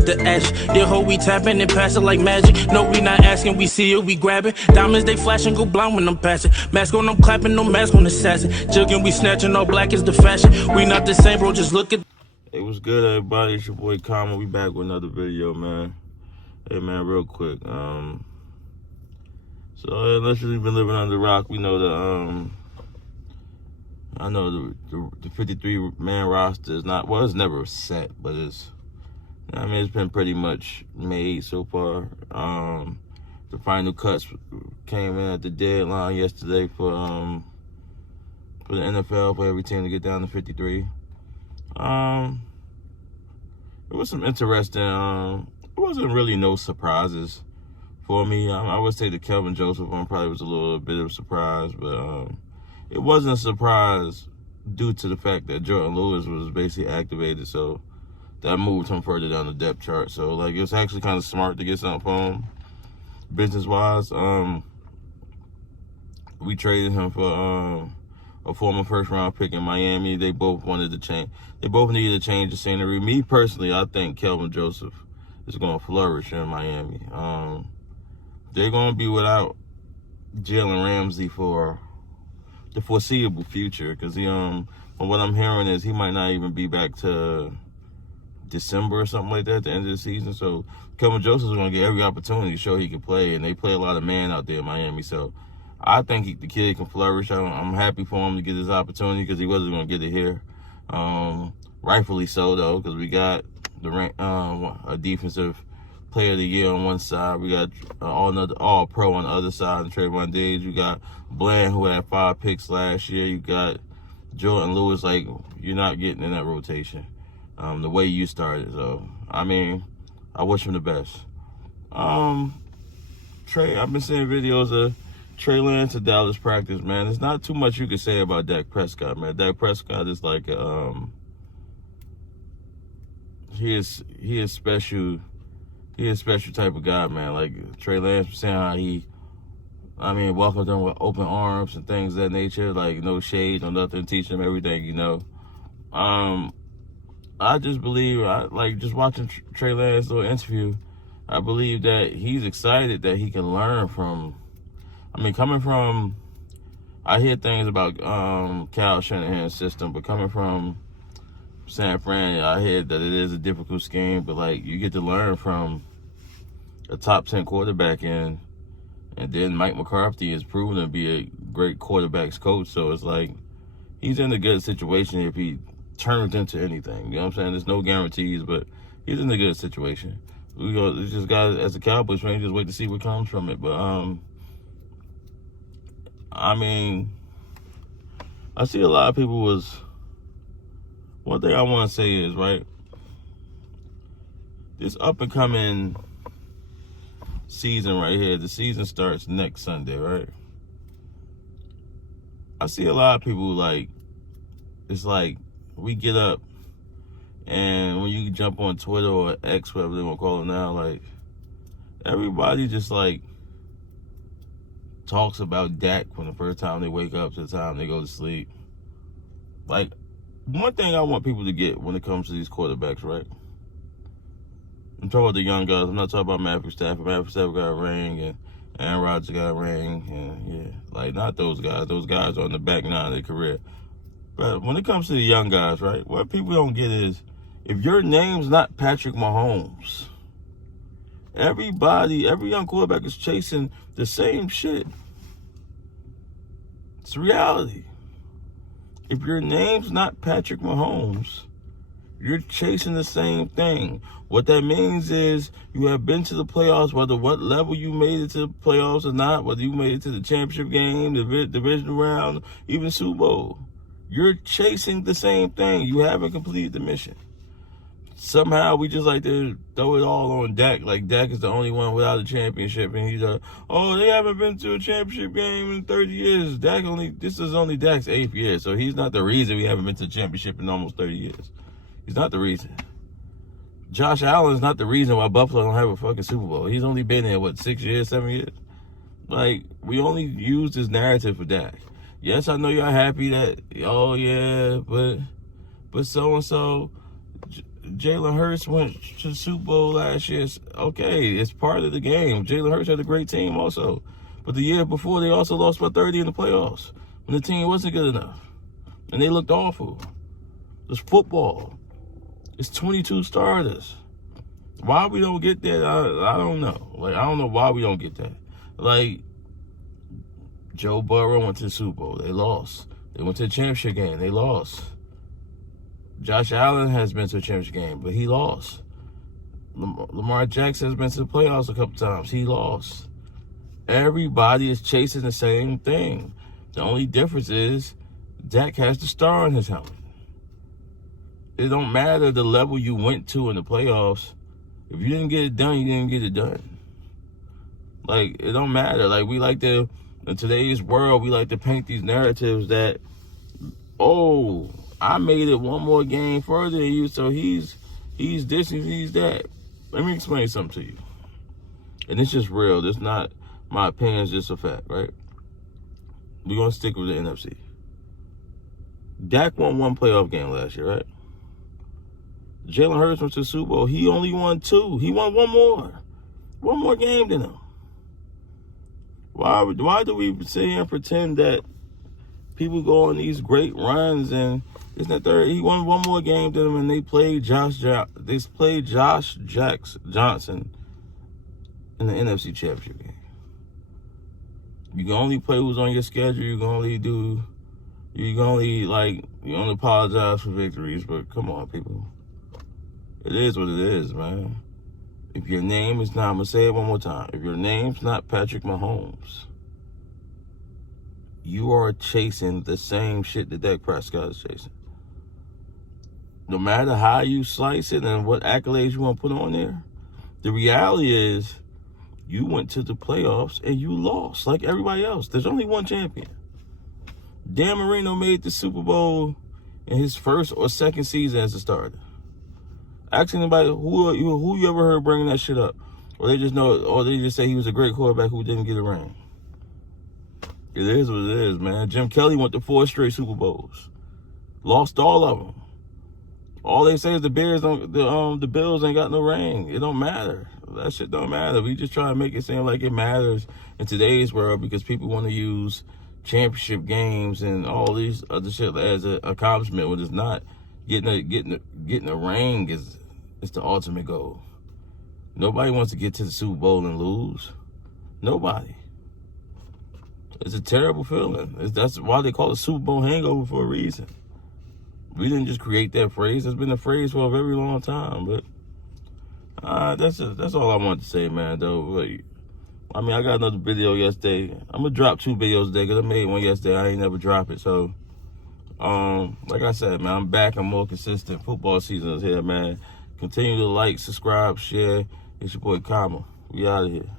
up the ash. The hoe we tapping and pass it like magic. No, we not asking, we see it, we grab it. Diamonds, they flashing, go blind when I'm passing. Mask on, I'm clapping, no mask on assassin. Jugging, we snatching, all black is the fashion. We not the same, bro, just look at. Hey, what's good, everybody? It's your boy Kama. We back with another video, man. Hey, man, real quick. So unless you've been living under a rock, we know the I know the 53 man roster is not, well, it's never set, but it's been pretty much made so far. The final cuts came in at the deadline yesterday for the NFL, for every team to get down to 53. It was some interesting, it wasn't really no surprises for me. I would say the Kelvin Joseph one probably was a little bit of a surprise, but it wasn't a surprise due to the fact that Jordan Lewis was basically activated, so that moved him further down the depth chart. So like, it was actually kind of smart to get something for him, business-wise. We traded him for a former first-round pick in Miami. They both wanted to change. They both needed to change the scenery. Me personally, I think Kelvin Joseph is going to flourish in Miami. They're going to be without Jalen Ramsey for the foreseeable future, because from what I'm hearing is he might not even be back to December or something like that at the end of the season. So Kelvin Joseph is going to get every opportunity to show he can play, and they play a lot of man out there in Miami. So I think the kid can flourish. I'm happy for him to get this opportunity, because he wasn't going to get it here. Rightfully so, though, because we got a defensive player of the year on one side. We got all pro on the other side, and Trayvon Diggs. You got Bland, who had 5 picks last year. You got Jordan Lewis. Like, you're not getting in that rotation the way you started. So, I mean, I wish him the best. I've been seeing videos of Trey Lance at Dallas practice, man. There's not too much you can say about Dak Prescott, man. Dak Prescott is like, he is special. He is a special type of guy, man. Like Trey Lance was saying how he, welcomed them with open arms and things of that nature. Like, no shade, no nothing, teach them everything, you know. I just believe, just watching Trey Lance's little interview, I believe that he's excited that he can learn from, coming from, I hear things about Kyle Shanahan's system, but coming from San Fran, I hear that it is a difficult scheme, but like, you get to learn from a top 10 quarterback, and then Mike McCarthy is proven to be a great quarterbacks coach. So it's like, he's in a good situation if he turns into anything. You know what I'm saying? There's no guarantees, but he's in a good situation. We just got, as a Cowboys fan, just wait to see what comes from it. But I see a lot of people was. One thing I want to say is, right, this up and coming season right here, the season starts next Sunday, right? I see a lot of people, like, it's like we get up, and when you jump on Twitter or X, whatever they want to call it now, like, everybody just like talks about Dak from the first time they wake up to the time they go to sleep. Like, one thing I want people to get when it comes to these quarterbacks, right? I'm talking about the young guys. I'm not talking about Matthew Stafford. Matthew Stafford got a ring, and Aaron Rodgers got a ring, and yeah, like, not those guys. Those guys are on the back nine of their career. But when it comes to the young guys, right, what people don't get is, if your name's not Patrick Mahomes, every young quarterback is chasing the same shit. It's reality. If your name's not Patrick Mahomes, you're chasing the same thing. What that means is you have been to the playoffs, whether what level you made it to the playoffs or not, whether you made it to the championship game, the divisional round, even Super Bowl. You're chasing the same thing. You haven't completed the mission. Somehow we just like to throw it all on Dak. Like, Dak is the only one without a championship, and he's they haven't been to a championship game in 30 years. This is only Dak's 8th year, so he's not the reason we haven't been to a championship in almost 30 years. He's not the reason. Josh Allen's not the reason why Buffalo don't have a fucking Super Bowl. He's only been there, 6 years, 7 years? Like, we only use this narrative for Dak. Yes, I know y'all happy that, but so-and-so, Jalen Hurts went to the Super Bowl last year. Okay, it's part of the game. Jalen Hurts had a great team also. But the year before, they also lost by 30 in the playoffs when the team wasn't good enough. And they looked awful. It's football. It's 22 starters. Why we don't get that, I don't know. Like, I don't know why we don't get that. Like, Joe Burrow went to the Super Bowl. They lost. They went to the championship game. They lost. Josh Allen has been to a championship game, but he lost. Lamar Jackson has been to the playoffs a couple times. He lost. Everybody is chasing the same thing. The only difference is DAK has the star on his helmet. It don't matter the level you went to in the playoffs. If you didn't get it done, you didn't get it done. Like, it don't matter. Like, we like to, in today's world, we like to paint these narratives that, oh, I made it one more game further than you, so he's this and he's that. Let me explain something to you. And it's just real. It's not my opinion, it's just a fact, right? We're going to stick with the NFC. DAK won one playoff game last year, right? Jalen Hurts went to the Super Bowl. He only won 2. He won one more game than him. Why do we sit here and pretend that people go on these great runs and it's not third? He won one more game than him, and they played Josh Johnson in the NFC Championship game. You can only play who's on your schedule. You can only apologize for victories, but come on, people. It is what it is, man. If your name is not, I'm going to say it one more time. If your name's not Patrick Mahomes, you are chasing the same shit that Dak Prescott is chasing. No matter how you slice it and what accolades you want to put on there, the reality is you went to the playoffs and you lost like everybody else. There's only one champion. Dan Marino made the Super Bowl in his first or second season as a starter. Ask anybody who you ever heard bringing that shit up, or they just say he was a great quarterback who didn't get a ring. It is what it is, man. Jim Kelly went to 4 straight Super Bowls, lost all of them. All they say is the Bills ain't got no ring. It don't matter. That shit don't matter. We just try to make it seem like it matters in today's world because people want to use championship games and all these other shit as an accomplishment when it's not. Getting a ring is the ultimate goal. Nobody wants to get to the Super Bowl and lose. Nobody. It's a terrible feeling. That's why they call it Super Bowl hangover for a reason. We didn't just create that phrase. It's been a phrase for a very long time. But that's all I wanted to say, man. Though, like, I mean, I got another video yesterday. I'm gonna drop 2 videos today because I made one yesterday. I ain't never drop it. So, like I said, man, I'm back. I'm more consistent. Football season is here, man. Continue to like, subscribe, share. It's your boy Kama. We out of here.